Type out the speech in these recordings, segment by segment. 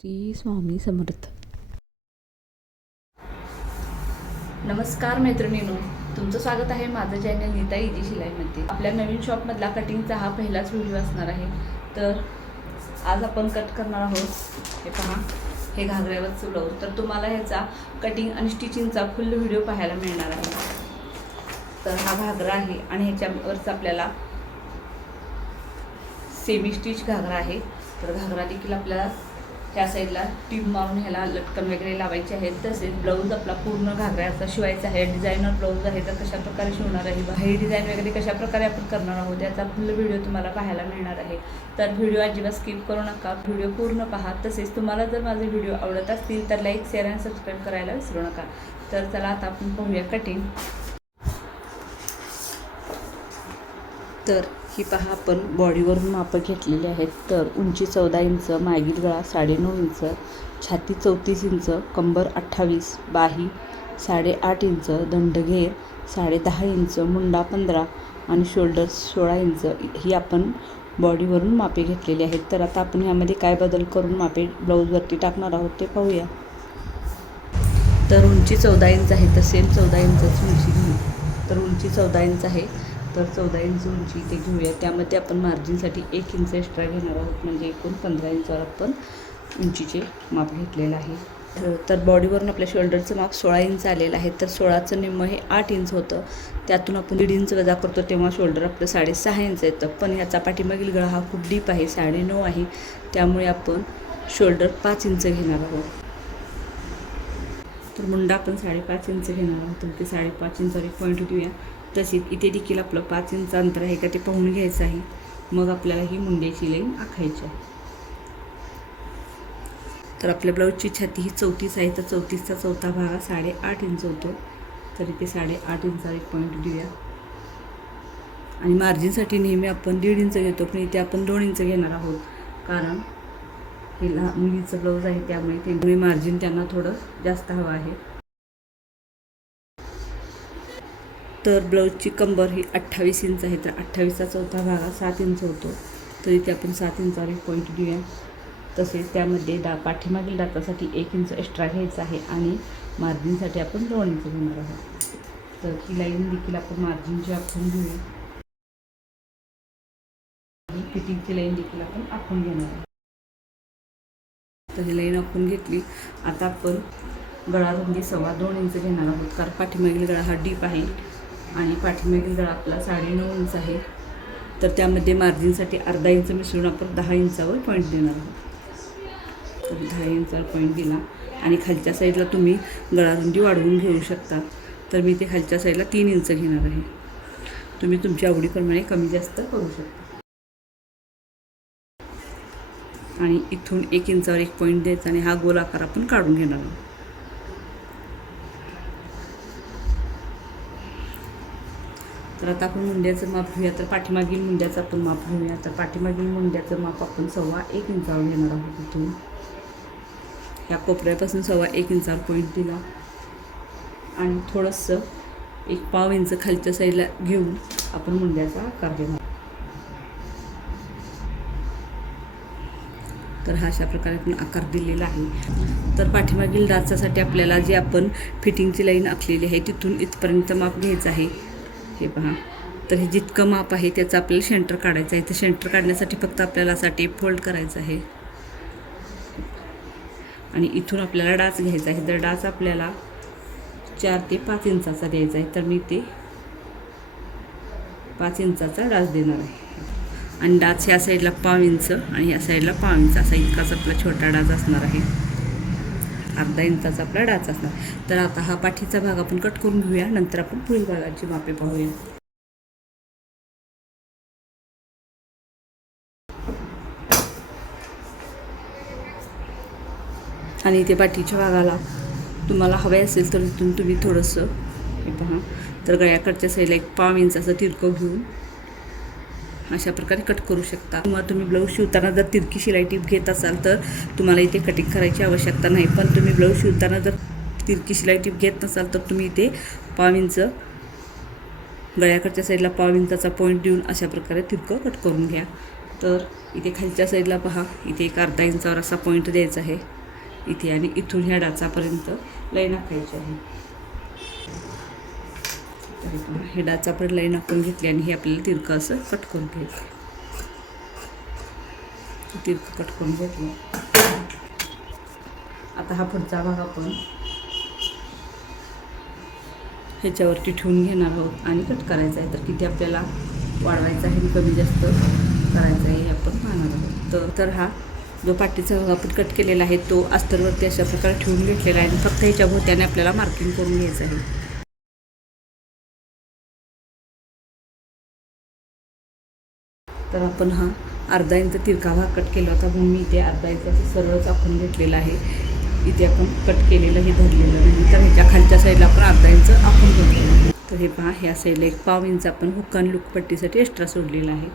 श्री स्वामी समर्थ. नमस्कार मैत्रिणीनो तुमचं स्वागत आहे माझं चॅनल नीता इजी शिलाईमध्ये. आपल्या नवीन शॉपमधला कटिंगचा हा पहिलाच व्हिडिओ असणार आहे. तर आज आपण कट करणार आहोत हे पहा हे घागऱ्यावरचं ब्लाऊज तर तुम्हाला ह्याचा कटिंग आणि स्टिचिंगचा फुल व्हिडिओ पाहायला मिळणार आहे. तर हा घागरा आहे आणि ह्याच्यावरच आपल्याला सेमी स्टिच घागरा आहे. तर घागरा देखील आपल्याला ह्या साईडला टीप मारून ह्याला लटकन वगैरे लावायचे आहेत तसेच ब्लाऊज आपला पूर्ण घागऱ्याचा शिवायचा आहे. डिझायनर ब्लाऊज आहे तर कशा प्रकारे शिवणार आहे? हे डिझाईन वगैरे कशा प्रकारे आपण करणार आहोत याचा फुल व्हिडिओ तुम्हाला पाहायला मिळणार आहे. तर व्हिडिओ अजिबात स्किप करू नका. व्हिडिओ पूर्ण पहा. तसेच तुम्हाला जर माझे व्हिडिओ आवडत असतील तर लाईक शेअर आणि सबस्क्राईब करायला विसरू नका. तर चला आता आपण पाहूया कटिंग. तर ही पहा आपण बॉडीवरून मापं घेतलेली आहेत. तर उंची चौदा इंच मागील गळा साडेनऊ इंच छाती चौतीस इंच कंबर अठ्ठावीस बाही साडेआठ इंच दंडघेर साडेदहा इंच मुंडा पंधरा आणि शोल्डर सोळा इंच ही आपण बॉडीवरून मापे घेतलेली आहेत. तर आता आपण ह्यामध्ये काय बदल करून मापे ब्लाऊजवरती टाकणार आहोत ते पाहूया. तर उंची चौदा इंच आहे तर सेम चौदा इंचाची उंची घेऊ. तर उंची चौदा इंच आहे. तर चौदा इंच उंची इथे घेऊया. त्यामध्ये आपण मार्जिनसाठी एक इंच एक्स्ट्रा घेणार आहोत. म्हणजे एकूण पंधरा इंचावर आपण उंचीचे माप घेतलेलं आहे. तर- तर बॉडीवरून आपल्या शोल्डरचं माप सोळा इंच आलेलं आहे. तर सोळाचं निम्म हे आठ इंच होतं. त्यातून आपण दीड इंच वजा करतो तेव्हा शोल्डर आपलं साडेसहा इंच येतं. पण ह्याचा पाठीमागील गळा हा खूप डीप आहे साडेनऊ आहे. त्यामुळे आपण शोल्डर पाच इंच घेणार आहोत. तर मुंडा आपण साडेपाच इंच घेणार आहोत. तर ते साडेपाच इंचावर एक पॉईंट घेऊया. तसेच इथे देखील आपलं पाच इंच अंतर आहे का ते पाहून घ्यायचं आहे. मग आपल्याला ही मुंड्याची लाईन आखायची आहे. तर आपल्या ब्लाऊजची छाती ही चौतीस आहे. तर चौतीसचा चौथा भाग हा साडेआठ इंच होतो. तर इथे साडेआठ इंचा एक पॉईंट देऊया आणि मार्जिनसाठी नेहमी आपण दीड इंच घेतो पण इथे आपण दोन इंच घेणार आहोत. कारण हे लहान मुलीचं ब्लाऊज आहे त्यामुळे त्यामुळे मार्जिन त्यांना थोडं जास्त हवं आहे. तर ब्लाऊजची कंबर ही अठ्ठावीस इंच आहे तर अठ्ठावीसचा चौथा भाग हा सात इंच होतो. तर इथे आपण सात इंचावर एक पॉईंट घेऊया. तसेच त्यामध्ये डा पाठीमागील दातासाठी एक इंच एक्स्ट्रा घ्यायचा आहे आणि मार्जिनसाठी आपण दोन इंच घेणार आहोत. तर ही लाईन देखील आपण मार्जिनची आखून घेऊया. ही फिटिंगची लाईन देखील आपण आखून घेणार आहोत. तर ही लाईन आखून घेतली. आता आपण गळा रुंदी सव्वा दोन इंच घेणार आहोत. कारण पाठीमागील गळा हा डीप आहे. आणि पाठीमागील गळा आपला साडेनऊ इंच आहे. तर त्यामध्ये मार्जिनसाठी अर्धा इंच मिसळून आपण दहा इंचावर पॉईंट देणार आहोत. तर दहा इंचावर पॉईंट दिला. आणि खालच्या साईडला तुम्ही गळारुंदी वाढवून घेऊ शकता. तर मी ते खालच्या साईडला तीन इंच घेणार आहे. तुम्ही तुमच्या आवडीप्रमाणे कमी जास्त करू शकता. आणि इथून एक इंचावर एक पॉईंट द्यायचा आणि हा गोल आकार आपण काढून घेणार आहोत. तर आता आपण मुंड्याचं माप घेऊया तर पाठीमागील मुंड्याचं आपण माप घेऊया. तर पाठीमागील मुंड्याचं माप आपण सव्वा एक इंचावर घेणार आहोत इथून. ह्या कोपऱ्यापासून सव्वा एक इंचावर पॉईंट दिला. आणि थोडंसं एक पाव इंच खालच्या साईडला घेऊन आपण मुंड्याचा आकार घेणार तर हा अशा प्रकारे आपण आकार दिलेला आहे. तर पाठीमागील डाचासाठी आपल्याला जे आपण फिटिंगची लाईन आखलेली आहे तिथून इथपर्यंत माप घ्यायचं आहे. हे पहा. तर हे जितकं माप आहे त्याचं आपल्याला शेंटर काढायचं आहे. तर शेंटर काढण्यासाठी फक्त आपल्याला असा टेप फोल्ड करायचा आहे. आणि इथून आपल्याला डाच घ्यायचा आहे. तर डाच आपल्याला चार ते पाच इंचाचा द्यायचा आहे तर मी ते पाच इंचाचा डाच देणार आहे. आणि डाच ह्या साईडला पाव इंच आणि ह्या साईडला पाव इंच. असा इतकाच आपला छोटा डाच असणार आहे. अर्धा इंचाचा आपला डाच असणार. तर आता हा पाठीचा भाग आपण कट करून घेऊया नंतर आपण पुढील भागाची मापे पाहूया. आणि इथे पाठीच्या भागाला तुम्हाला हवे असेल तर तिथून तुम्ही थोडंसं हे पहा. तर गळ्याकडच्या साईडला एक पाव इंचाचा तिरकं घेऊन अशा प्रकारे कट करू शकता किंवा तुम्ही ब्लाऊज शिवताना जर तिरकी शिलाई टीप घेत असाल तर तुम्हाला इथे कटिंग करायची आवश्यकता नाही. पण तुम्ही ब्लाऊज शिवताना जर तिरकी शिलाई टीप घेत नसाल तर तुम्ही इथे पाव इंच गळ्याकडच्या साईडला पाव इंचाचा पॉईंट देऊन अशा प्रकारे तिरकं कट करून घ्या. तर इथे खालच्या साईडला पहा. इथे एक अर्धा इंचावर असा पॉईंट द्यायचा आहे. इथे आणि इथून ह्या डाचापर्यंत लाईन आखायची आहे. तर इथून हे लाईन आपण घेतली आणि हे आपल्याला तिरकं असं कट करून घ्यायचं तिरकं कट करून घेतलं. आता हा पुढचा भाग आपण ह्याच्यावरती ठेवून घेणार आहोत आणि कट करायचा आहे. तर किती आपल्याला वाढवायचा आहे आणि कमी जास्त करायचा आहे हे आपण पाहणार आहोत. तर तर हा जो पाठीचा भाग आपण कट केलेला आहे तो अस्तरवरती अशा प्रकारे ठेवून घेतलेला आहे आणि फक्त ह्याच्या भोवत्याने आपल्याला मार्किंग करून घ्यायचं आहे. तर आपण हा अर्धा इंच तिरका भाग कट केला होता म्हणून मी इथे अर्धा इंचाचं सरळच आपण घेतलेला आहे. इथे आपण कट केलेलं हे धरलेलं नाही तर ह्याच्या खालच्या साईडला आपण अर्धा इंच आपण घेतलेलं तर हे पहा ह्या साईडला एक पाव इंच आपण हुक्कान लुक पट्टीसाठी एक्स्ट्रा सोडलेला आहे.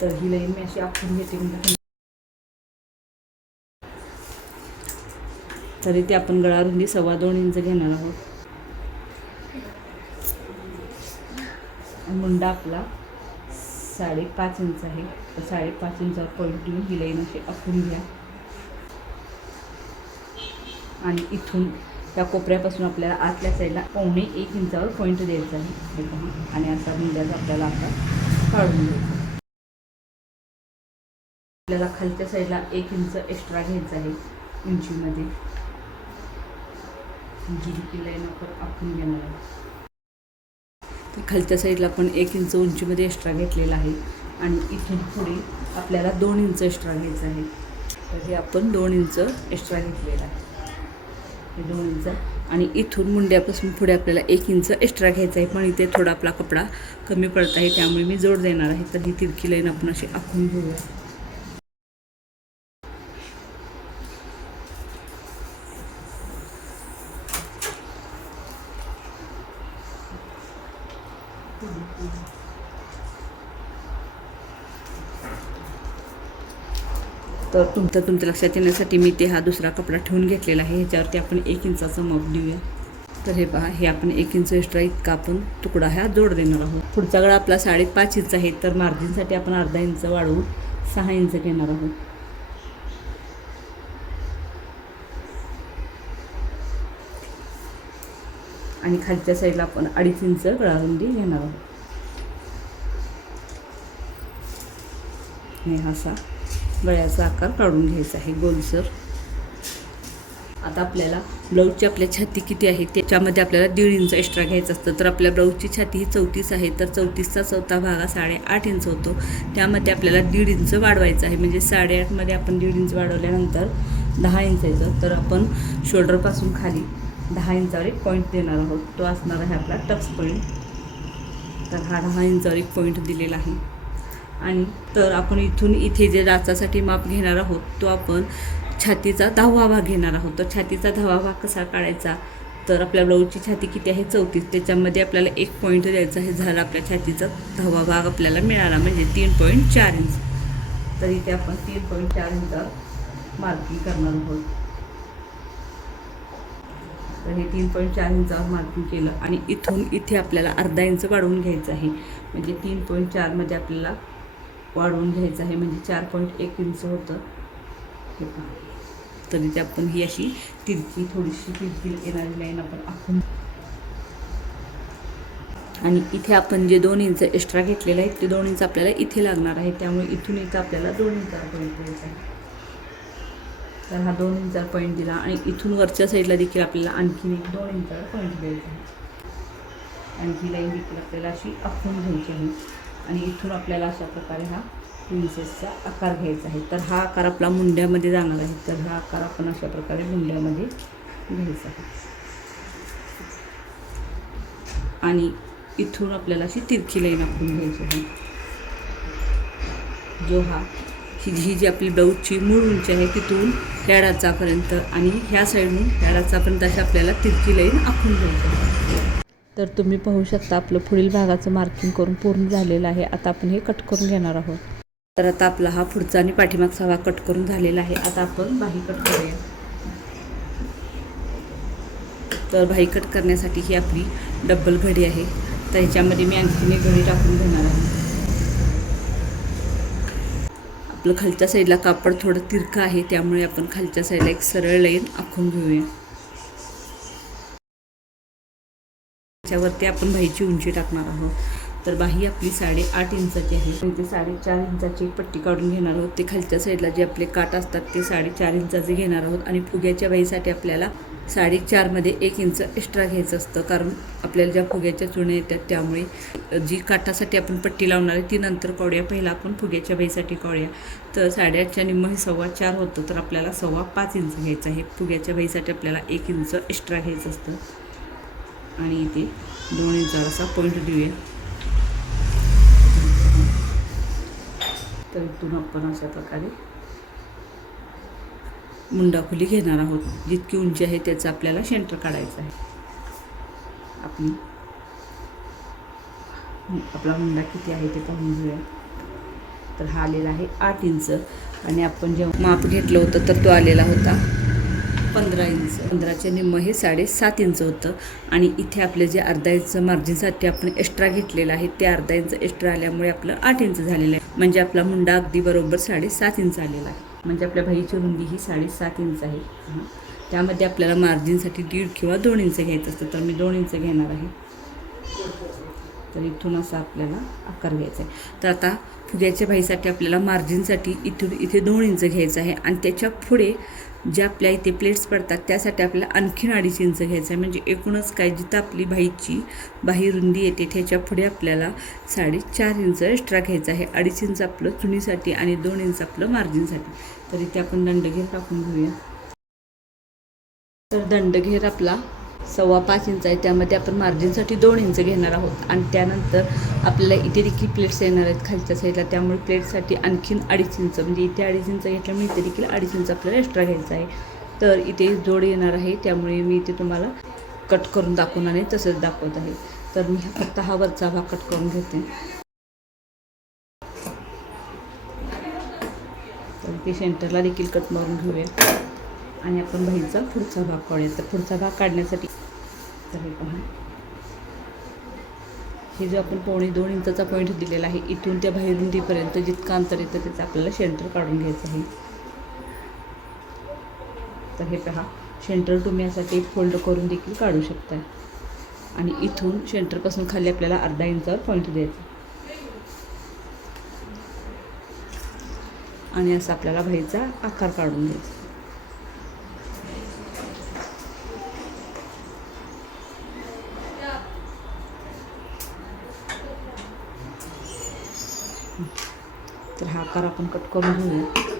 तर ही लाईन मी अशी आपण घेते. तर इथे आपण गळा रुंदी सव्वा दोन इंच घेणार आहोत. मुंडा आपला साडेपाच इंच आहे. तर साडेपाच इंचावर पॉईंट देऊन ही लाईन अशी आखून घ्या. आणि इथून त्या कोपऱ्यापासून आपल्याला आतल्या साईडला पावणे एक इंचावर पॉईंट द्यायचा आहे. आणि असा मुंड्याचा आपल्याला आता काढून द्यायचा आपल्याला खालच्या साईडला एक इंच एक्स्ट्रा घ्यायचं आहे उंचीमध्ये जी लाईन आपण आखून घेणार आहे तर खालच्या साईडला पण एक इंच उंचीमध्ये एक्स्ट्रा घेतलेला आहे. आणि इथून पुढे आपल्याला दोन इंच एक्स्ट्रा घ्यायचं आहे. तर हे आपण दोन इंच एक्स्ट्रा घेतलेलं आहे. हे दोन इंच. आणि इथून मुंड्यापासून पुढे आपल्याला एक इंच एक्स्ट्रा घ्यायचा आहे. पण इथे थोडा आपला कपडा कमी पडत आहे. त्यामुळे मी जोड देणार आहे. तर ही तिरकी लाईन आपण अशी आखून घेऊया तर तुमचं तुमच्या लक्षात येण्यासाठी मी ते हा दुसरा कपडा ठेवून घेतलेला आहे. ह्याच्यावरती आपण एक इंचाचं मग देऊया. तर हे पहा हे आपण एक इंच एक्स्ट्रा इतका आपण तुकडा हा जोड देणार आहोत. पुढचा गळा आपला साडेपाच इंच आहे तर मार्जिनसाठी आपण अर्धा इंच वाढवून सहा इंच घेणार आहोत. आणि खालच्या साईडला आपण अडीच इंच गळा रुंदी घेणार आहोत. आणि असा गळ्याचा आकार काढून घ्यायचा आहे गोलसर आता आपल्याला ब्लाऊजची आपल्या छाती किती आहे त्याच्यामध्ये आपल्याला दीड इंच एक्स्ट्रा घ्यायचं असतं. तर आपल्या ब्लाऊजची छाती ही चौतीस आहे तर चौतीसचा चौथा भाग हा साडेआठ इंच होतो. त्यामध्ये आपल्याला दीड इंच वाढवायचं आहे म्हणजे साडेआठमध्ये आपण दीड इंच वाढवल्यानंतर दहा इंच यायचं तर आपण शोल्डरपासून खाली दहा इंचावर एक पॉईंट देणार आहोत. तो असणार आहे आपला टक्स पॉईंट तर हा दहा इंचावर एक पॉईंट दिलेला आहे. आणि तर आपण इथून इथे जे डाचासाठी माप घेणार आहोत तो आपण छातीचा दहावा भाग घेणार आहोत. तर छातीचा दहावा भाग कसा काढायचा? तर आपल्या ब्लाऊजची छाती किती आहे? चौतीस. त्याच्यामध्ये आपल्याला एक पॉईंट द्यायचा आहे. झालं आपल्या छातीचा दहावा भाग आपल्याला मिळाला म्हणजे तीन पॉईंट चार इंच. तर इथे आपण तीन पॉईंट चार इंच मार्किंग करणार आहोत. तर हे तीन पॉईंट चार इंचावर मार्किंग केलं. आणि इथून इथे आपल्याला अर्धा इंच वाढवून घ्यायचं आहे. म्हणजे तीन पॉईंट चारमध्ये आपल्याला वाढवून घ्यायचं आहे. म्हणजे चार पॉईंट एक इंच होतं. हे पहा. तरी आपण ही अशी तिरकी थोडीशी तिरकी येणारी लाईन आपण आखून आणि इथे आपण जे दोन इंच एक्स्ट्रा घेतलेलं आहे ते दोन इंच आपल्याला इथे लागणार आहे. त्यामुळे इथून इथं आपल्याला दोन इंचाचा पॉईंट द्यायचा आहे. तर हा दोन इंचा पॉईंट दिला आणि इथून वरच्या साईडला देखील आपल्याला आणखीन एक दोन इंचाचा पॉईंट द्यायचा आहे. आणखी लाईन देखील आपल्याला अशी आखून घ्यायची आहे. आणि इथून आपल्याला अशा प्रकारे हा प्रिन्सेसचा आकार घ्यायचा आहे. तर हा आकार आपला मुंड्यामध्ये जाणार आहे. तर हा आकार आपण अशा प्रकारे मुंड्यामध्ये घ्यायचा आहे. आणि इथून आपल्याला अशी तिरकी लाईन आखून घ्यायची आहे. जो हा ही ही जी आपली ब्लाऊजची मूळ उंची आहे तिथून ह्या डाचापर्यंत आणि ह्या साईडून ह्या डाचापर्यंत अशी आपल्याला तिरकी लाईन आखून घ्यायची आहे. तर तुम्ही पाहू शकता आपलं पुढील भागाचं मार्किंग करून पूर्ण झालेलं आहे. आता आपण हे कट करून घेणार आहोत. तर आता आपला हा पुढचा आणि पाठीमागचा भाग कट करून झालेला आहे. आता आपण बाही कट करूया. तर बाही कट करण्यासाठी ही आपली डब्बल घडी आहे. तर ह्याच्यामध्ये मी आणखीन एक घडी टाकून घेणार आहे. आपलं खालच्या साईडला कापड थोडं तिरकं आहे त्यामुळे आपण खालच्या साईडला एक सरळ लाईन आखून घेऊया. त्याच्यावरती आपण बाहीची उंची टाकणार आहोत. तर बाही आपली साडेआठ इंचाची आहे. इथे साडेचार इंचाची एक पट्टी काढून घेणार आहोत. ते खालच्या साईडला जे आपले काट असतात ते साडेचार इंचाचे घेणार आहोत. आणि फुग्याच्या बाहीसाठी आपल्याला साडेचारमध्ये एक इंच एक्स्ट्रा घ्यायचं असतं. कारण आपल्याला ज्या फुग्याच्या चुण्या येतात त्यामुळे जी काटासाठी आपण पट्टी लावणार आहे ती नंतर काढूया. पहिला आपण फुग्याच्या बाईसाठी काढूया. तर साडेआठच्या निम्म हे सव्वा चार होतं तर आपल्याला सव्वा पाच इंच घ्यायचं आहे. फुग्याच्या बाईसाठी आपल्याला एक इंच एक्स्ट्रा घ्यायचं असतं. आणि इथे दोन इंचावर असा पॉईंट देऊया. तर इथून आपण अशा प्रकारे मुंडाखोली घेणार आहोत. जितकी उंची आहे त्याचं आपल्याला सेंटर काढायचं आहे. आपली आपला मुंडा किती आहे ते पाहून घेऊया. तर हा आलेला आहे आठ इंच. आणि आपण जेव्हा माप घेतलं होतं तर तो आलेला होता पंधरा इंच. पंधराचे निम्म हे साडेसात इंच होतं. आणि इथे आपलं जे अर्धा इंच मार्जिनसाठी आपण एक्स्ट्रा घेतलेलं आहे ते अर्धा इंच एक्स्ट्रा आल्यामुळे आपलं आठ इंच झालेलं आहे. म्हणजे आपला मुंडा अगदी बरोबर साडेसात इंच आलेला आहे. म्हणजे आपल्या भाईची रुंदी ही साडेसात इंच आहे. त्यामध्ये आपल्याला मार्जिनसाठी दीड किंवा दोन इंच घ्यायचं असतं. तर मी दोन इंच घेणार आहे. तर इथून असा आपल्याला आकार घ्यायचा आहे. तर आता फुग्याच्या भाईसाठी आपल्याला मार्जिनसाठी इथून इथे दोन इंच घ्यायचं आहे. आणि त्याच्या पुढे ज्या आपल्या इथे प्लेट्स पडतात त्यासाठी आपल्याला आणखीन अडीच इंच घ्यायचं आहे. म्हणजे एकूणच काय जिथं आपली बाईची बाही रुंदी येते त्याच्या पुढे आपल्याला साडेचार इंच एक्स्ट्रा घ्यायचं आहे. अडीच इंच आपलं चुनीसाठी आणि दोन इंच आपलं मार्जिनसाठी. तर इथे आपण दंडघेर टाकून घेऊया. तर दंडघेर आपला सव्वा पाच इंच आहे. त्यामध्ये आपण मार्जिनसाठी दोन इंच घेणार आहोत. आणि त्यानंतर आपल्याला इथे देखील प्लेट्स येणार आहेत खालच्या साईडला त्यामुळे प्लेटसाठी आणखीन अडीच इंच म्हणजे इथे अडीच इंच घेतल्यामुळे इथे देखील अडीच इंच आपल्याला एक्स्ट्रा घ्यायचा आहे. तर इथे जोड येणार आहे. त्यामुळे मी इथे तुम्हाला कट करून दाखवणार आहे. तसंच दाखवत आहे. तर मी फक्त हा वरचा भाग कट करून घेते. तर ते सेंटरला देखील कट मारून घेऊया. आणि आपण बाईचा पुढचा भाग काढूया तर पुढचा भाग काढण्यासाठी तर हे पहा. हे जो आपण पावणे दोन इंचाचा पॉईंट दिलेला आहे इथून त्या बाहेरुंदीपर्यंत जितकं अंतर येतं त्याचं आपल्याला शेंटर काढून घ्यायचं आहे. तर हे पहा. शेंटर तुम्ही यासाठी फोल्ड करून देखील काढू शकता आणि इथून शेंटरपासून खाली आपल्याला अर्धा इंचावर पॉईंट द्यायचा. आणि असं आपल्याला भाईचा आकार काढून घ्यायचा. तर आपण कट करून घेऊया.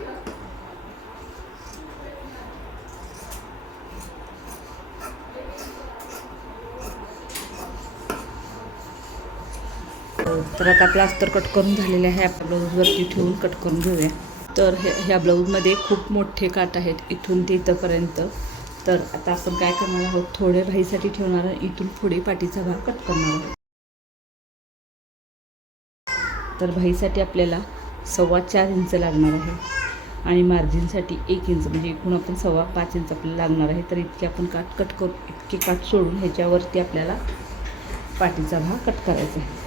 तर आता प्लास्टर कट करून झालेले आहे आपल्या ब्लाऊजवरती ठेवून कट करून घेऊया. तर हे ह्या ब्लाऊजमध्ये खूप मोठे काट आहेत इथून ते इथंपर्यंत. तर आता आपण काय करणार आहोत थोडे राहीसाठी ठेवणार इथून पुढे पाठीचा भाग कट करणार आहोत. तर भाईसाठी आपल्याला सव्वा चार इंच लागणार आहे. आणि मार्जिनसाठी एक इंच म्हणजे एकूण आपण सव्वा पाच इंच आपल्याला लागणार आहे. तर इतके आपण काट कट करू इतके काट सोडून ह्याच्यावरती आपल्याला पाठीचा भाग कट करायचा आहे.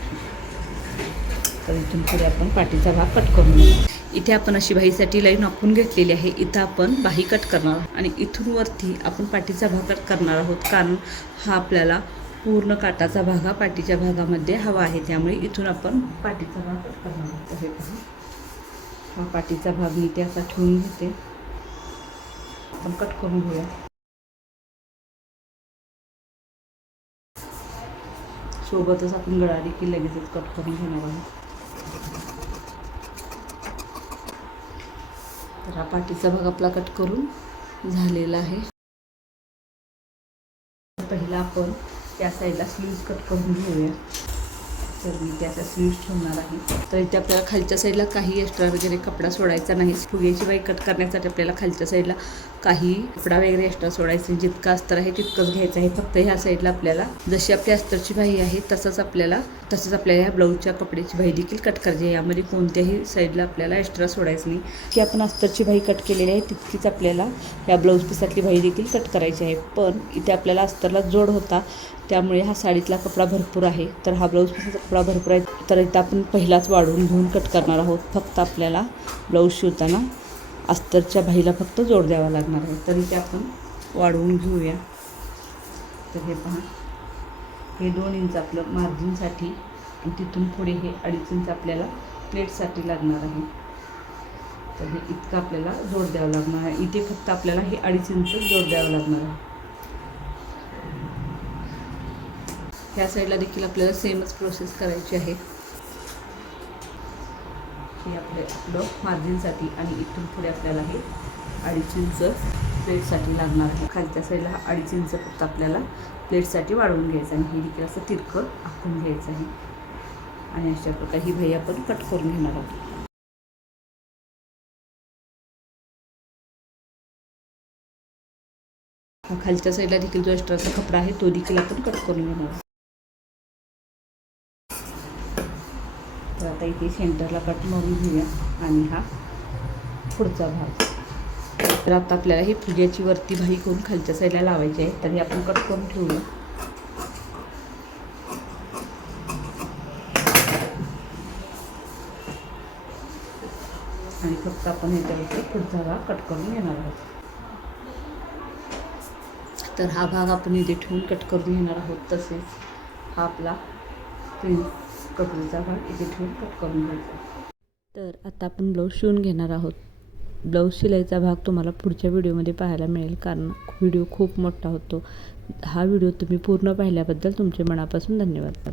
तर इथून पुढे आपण पाठीचा भाग कट करून इथे आपण अशी बाहीसाठी लाईन आखून घेतलेली आहे. इथं आपण बाही कट करणार आहोत. आणि इथून वरती आपण पाठीचा भाग कट करणार आहोत. कारण हा आपल्याला पूर्ण काटाचा भाग हा पाठीच्या भागामध्ये हवा आहे. त्यामुळे इथून आपण पाठीचा भाग कट करणार आहोत. हे पहा. हा पाठीचा भाग मी इथे असा ठेवून घेते. आपण कट करून घेऊया. सोबतच आपण गळा देखील लगेचच कट करून घेणार आहोत. तर हा पाठीचा भाग आपला कट करून झालेला आहे. पहिला आपण त्या साईडला स्लीव्ज कट करून घेऊया. तर मी त्याचा स्लीव्ज ठेवणार आहे. तर इथे आपल्याला खालच्या साईडला काही एक्स्ट्रा वगैरे कपडा सोडायचा नाही. फुग्याची बाई कट करण्यासाठी आपल्याला खालच्या साईडला काही कपडा वगैरे एक्स्ट्रा सोडायचं. नाही. जितकं अस्तर आहे तितकंच घ्यायचं आहे. फक्त ह्या साईडला आपल्याला जशी आपली अस्तरची बाही आहे तसंच आपल्याला तसंच आपल्याला ह्या ब्लाऊजच्या कपड्याची बाई देखील कट करायची आहे. यामध्ये कोणत्याही साईडला आपल्याला एक्स्ट्रा सोडायचं नाही. की आपण अस्तरची बाई कट केलेली आहे तितकीच आपल्याला या ब्लाऊज पिसातली बाई देखील कट करायची आहे. पण इथे आपल्याला अस्तरला जोड होता. त्यामुळे हा साडीतला कपडा भरपूर आहे. तर हा ब्लाऊज कपडा भरपूर आहे. तर इथं आपण पहिलाच वाढवून घेऊन कट करणार आहोत. फक्त आपल्याला ब्लाऊज शिवताना अस्तरच्या बाईला फक्त जोड द्यावा लागणार आहे. तर इथे आपण वाढवून घेऊया. तर हे पहा. हे दोन इंच आपलं मार्जिनसाठी आणि तिथून पुढे हे अडीच इंच आपल्याला प्लेटसाठी लागणार आहे. तर हे इतकं आपल्याला जोड द्यावं लागणार आहे. इथे फक्त आपल्याला हे अडीच इंच जोड द्यावं लागणार आहे. ह्या साईडला देखील आपल्याला सेमच प्रोसेस करायची आहे. हे आपले आपलं मार्जिनसाठी आणि इथून पुढे आपल्याला हे अडीच इंच प्लेटसाठी लागणार आहे. खालच्या साईडला हा अडीच इंच फक्त आपल्याला प्लेटसाठी वाढवून घ्यायचं आणि हे देखील असं तिरकं आखून घ्यायचं आहे. आणि अशा प्रकारे ही भाई आपण कट करून घेणार आहोत. हा खालच्या साईडला देखील जो एक्स्ट्राचा कपडा आहे तो देखील आपण कट करून घेणार आहोत. तर आता इथे सेंटरला कट मारून घेऊया. आणि हा पुढचा भाग. तर आता आपल्याला ही फुग्याची वरती भाई करून खालच्या साईडला लावायची आहे तर हे आपण कट करून ठेवूया. आणि फक्त आपण याच्यावरती पुढचा भाग कट करून घेणार आहोत. तर हा भाग आपण इथे ठेवून कट करून घेणार आहोत तसेच. हा आपला प्रिन्स कटोरीचा भाग इथे ठेवून कट करून घ्यायचा तर आता आपण ब्लाऊज शिवून घेणार आहोत. ब्लाऊज शिलाईचा भाग तुम्हाला पुढच्या व्हिडिओमध्ये पाहायला मिळेल कारण व्हिडिओ खूप मोठा होतो. हा व्हिडिओ तुम्ही पूर्ण पाहिल्याबद्दल तुमचे मनापासून धन्यवाद.